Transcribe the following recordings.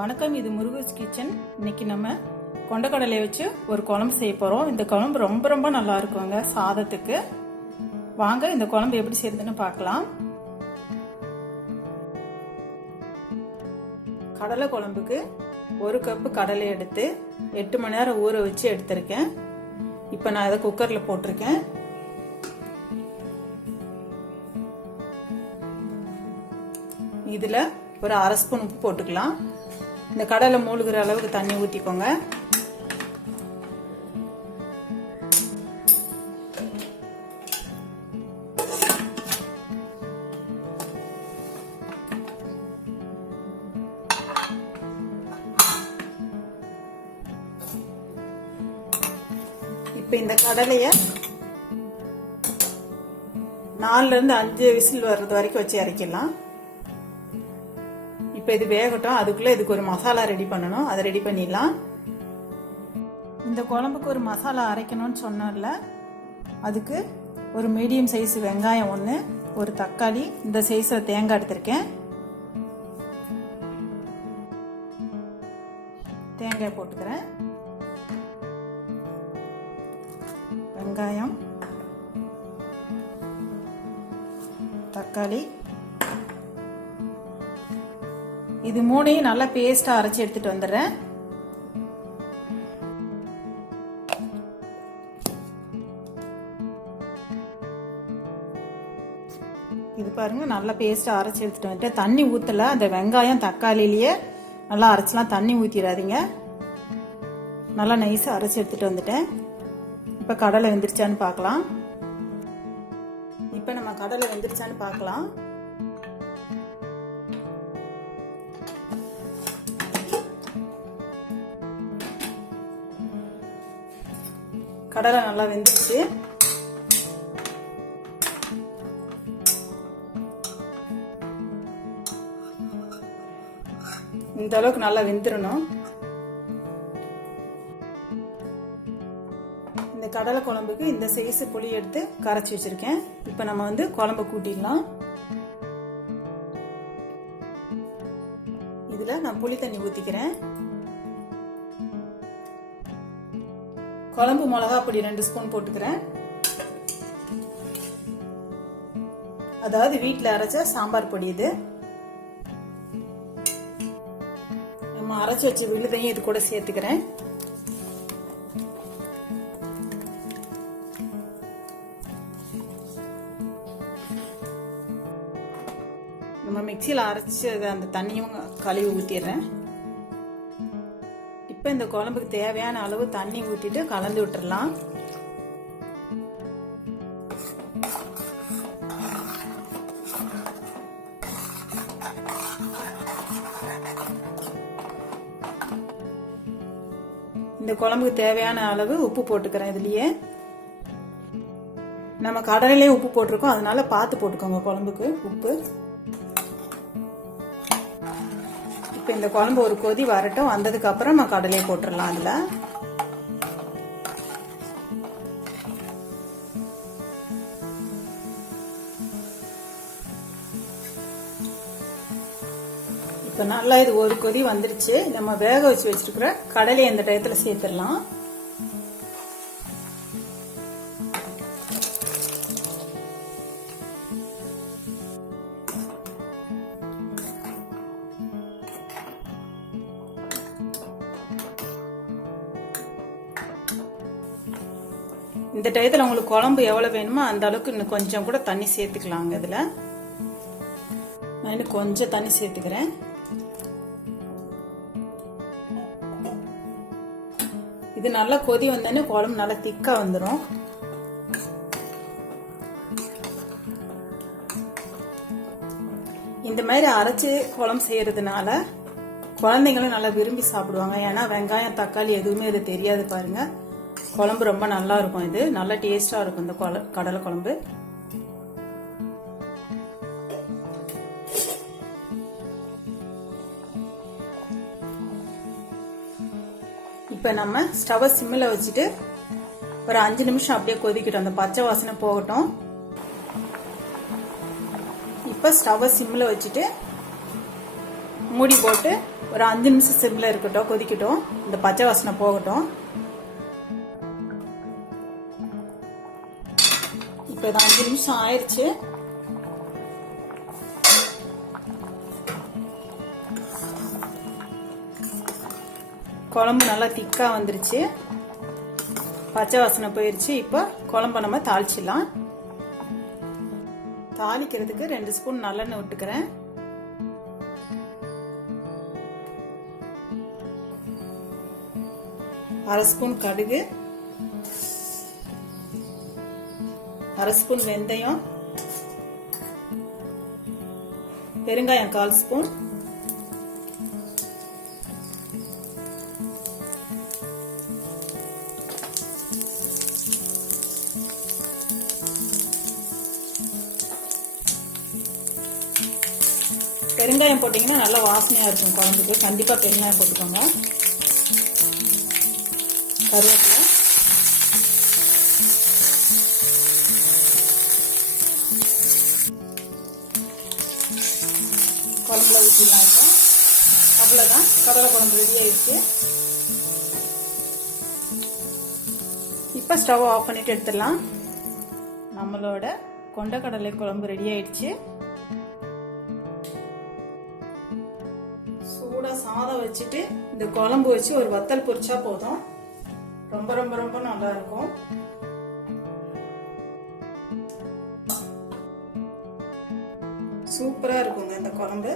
வணக்கம், இது முருகஸ் கிச்சன். இன்னைக்கு நம்ம கொண்டக்கடலையை வச்சு ஒரு குழம்பு செய்ய போறோம். இந்த குழம்பு ரொம்ப ரொம்ப நல்லா இருக்குங்க சாதத்துக்கு. வாங்க இந்த குழம்பு எப்படி செய்யறதுன்னு பார்க்கலாம். கடலை குழம்புக்கு 1 கப்பு கடலை எடுத்து 8 மணி நேரம் ஊற வச்சு எடுத்திருக்கேன். இப்போ நான் இதை குக்கர்ல போட்டிருக்கேன். இதுல ஒரு 1/2 ஸ்பூன் உப்பு போட்டுக்கலாம். இந்த கடலை மூழ்கிற அளவுக்கு தண்ணி ஊற்றிக்கோங்க. இப்போ இந்த கடலைய 4 இருந்து 5 விசில் வர்றது வரைக்கும் வச்சு இறக்கிடலாம். இப்போ இது வேகட்டும். அதுக்குள்ள இதுக்கு ஒரு மசாலா ரெடி பண்ணணும். அதை ரெடி பண்ணிடலாம். இந்த குழம்புக்கு ஒரு மசாலா அரைக்கணும்னு சொன்னோம்ல, அதுக்கு ஒரு மீடியம் சைஸ் வெங்காயம் 1, ஒரு தக்காளி, இந்த சைஸில் தேங்காய் எடுத்திருக்கேன். தேங்காய் போட்டுக்கிறேன். வெங்காயம், தக்காளி, இது மூணையும் நல்லா பேஸ்டா அரைச்சி எடுத்துட்டு வந்துடுறேன். இது பாருங்க, நல்லா பேஸ்டா அரைச்சி எடுத்துட்டு வந்துட்டேன். தண்ணி ஊத்தல. அந்த வெங்காயம் தக்காளிலேயே நல்லா அரைச்சலாம். தண்ணி ஊத்திடாதீங்க. நல்லா நைஸா அரைச்சி எடுத்துட்டு வந்துட்டேன். இப்ப கடலை வெந்துருச்சான்னு பார்க்கலாம். இப்ப நம்ம கடலை வெந்துருச்சான்னு பார்க்கலாம். கடலை நல்லா வெந்துருச்சு. இந்த அளவுக்கு நல்லா வெந்துடணும். இந்த கடலை குழம்புக்கு இந்த சைஸ் புளி எடுத்து கரைச்சி வச்சிருக்கேன். இப்ப நம்ம குழம்பு கூட்டிடலாம். இதுல நான் புளி தண்ணி ஊத்திக்கிறேன். குழம்பு மிளகா பொடி 2 ஸ்பூன் போட்டுக்கிறேன். அதாவது வீட்டில் அரைச்ச சாம்பார் பொடி. இது நம்ம அரைச்சி வச்ச விழுதையும் இது கூட சேர்த்துக்கிறேன். நம்ம மிக்சியில் அரைச்சி அந்த தண்ணியும் கழுவி ஊற்றிடுறேன். இப்போ இந்த குழம்புக்கு தேவையான அளவு தண்ணி ஊற்றிட்டு கலந்து விட்டுறலாம். இந்த குழம்புக்கு தேவையான அளவு உப்பு போட்டுக்கிறேன். இதுலயே நம்ம கடலையிலே உப்பு போட்டிருக்கோம், அதனால பார்த்து போட்டுக்கோங்க குழம்புக்கு உப்பு. இப்போ இந்த குழம்பு ஒரு கொதி வரட்டும். வந்ததுக்கு அப்புறம் நம்ம கடலையை போட்டுடலாம். அதுல இப்போ நல்லா இது ஒரு கொதி வந்துருச்சு. நம்ம வேக வச்சு வச்சிருக்கிற கடலையை இந்த டயத்துல சேர்த்துடலாம். இந்த டயத்துல உங்களுக்கு குழம்பு எவ்வளவு வேணுமோ அந்த அளவுக்கு இன்னும் கொஞ்சம் கூட தண்ணி சேர்த்துக்கலாங்க. இதுல நான் இன்னும் கொஞ்சம் தண்ணி சேர்த்துக்கிறேன். இது நல்லா கொதி வந்தோடனே குழம்பு நல்லா திக்கா வந்துடும். இந்த மாதிரி அரைச்சு குழம்பு செய்யறதுனால குழந்தைங்களும் நல்லா விரும்பி சாப்பிடுவாங்க. ஏன்னா வெங்காயம் தக்காளி எதுவுமே இது தெரியாது பாருங்க. குழம்பு ரொம்ப நல்லா இருக்கும். இது நல்லா டேஸ்டா இருக்கும் இந்த கடலை குழம்பு. இப்ப நம்ம ஸ்டவ் சிம்ல வச்சுட்டு ஒரு 5 நிமிஷம் அப்படியே கொதிக்கட்டும். அந்த பச்சை வாசனை போகட்டும். இப்ப ஸ்டவ் சிம்ல வச்சுட்டு மூடி போட்டு ஒரு 5 நிமிஷம் சிம்ல இருக்கட்டும், கொதிக்கட்டும், இந்த பச்சை வாசனை போகட்டும். இப்போ இது 5 நிமிஷம் ஆயிடுச்சு. குழம்பு நல்லா திக்கா வந்துருச்சு, பச்சை வாசனை போயிருச்சு. இப்போ குழம்ப நம்ம தாளிச்சிடலாம். தாளிக்கிறதுக்கு 2 ஸ்பூன் நல்லெண்ணெய் விட்டுக்கிறேன். அரை ஸ்பூன் கடுகு, அரை ஸ்பூன் வெந்தயம், பெருங்காயம் 1/4 ஸ்பூன், பெருங்காயம் போட்டிங்கன்னா நல்லா வாசனையாக இருக்கும் குழம்புக்கு. கண்டிப்பாக பெருங்காயம் போட்டுக்கோங்க. கருவேப்பிலை, குழம்புல ஊற்றிடலாம். இப்போ அவ்வளோதான், கடலை குழம்பு ரெடி ஆயிடுச்சு. இப்போ ஸ்டவ் ஆஃப் பண்ணிட்டு எடுத்துடலாம். நம்மளோட கொண்டக்கடலை குழம்பு ரெடி ஆயிடுச்சு. சூடாக சாதம் வச்சுட்டு இந்த குழம்பு வச்சு ஒரு வத்தல் பொரிச்சா போதும். ரொம்ப ரொம்ப ரொம்ப நல்லா இருக்கும். சூப்பரா இருக்குங்க இந்த குழம்பு.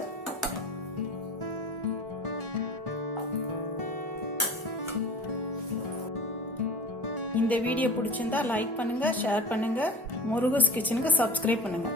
இந்த வீடியோ பிடிச்சிருந்தா லைக் பண்ணுங்க, ஷேர் பண்ணுங்க, முருகஸ் கிச்சனுக்கு சப்ஸ்கிரைப் பண்ணுங்க.